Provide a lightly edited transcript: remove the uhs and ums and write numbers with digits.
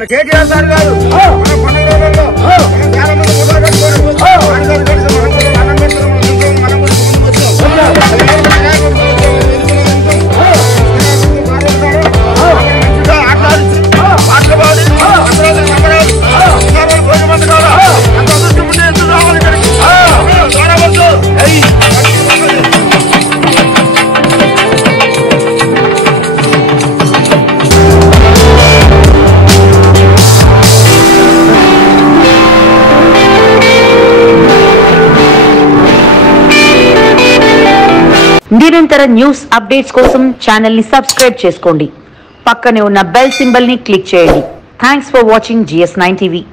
మన కేటీఆర్ సార్ గారు మన పండుగ రోజుల్లో చాలా మంది మొదలు పెట్టుకోవడం నిరంతర న్యూస్ అప్డేట్స్ కోసం ఛానల్ ని సబ్స్క్రైబ్ చేసుకోండి. పక్కనే ఉన్న బెల్ సింబల్ ని క్లిక్ చేయండి. Thanks for watching GS9 TV.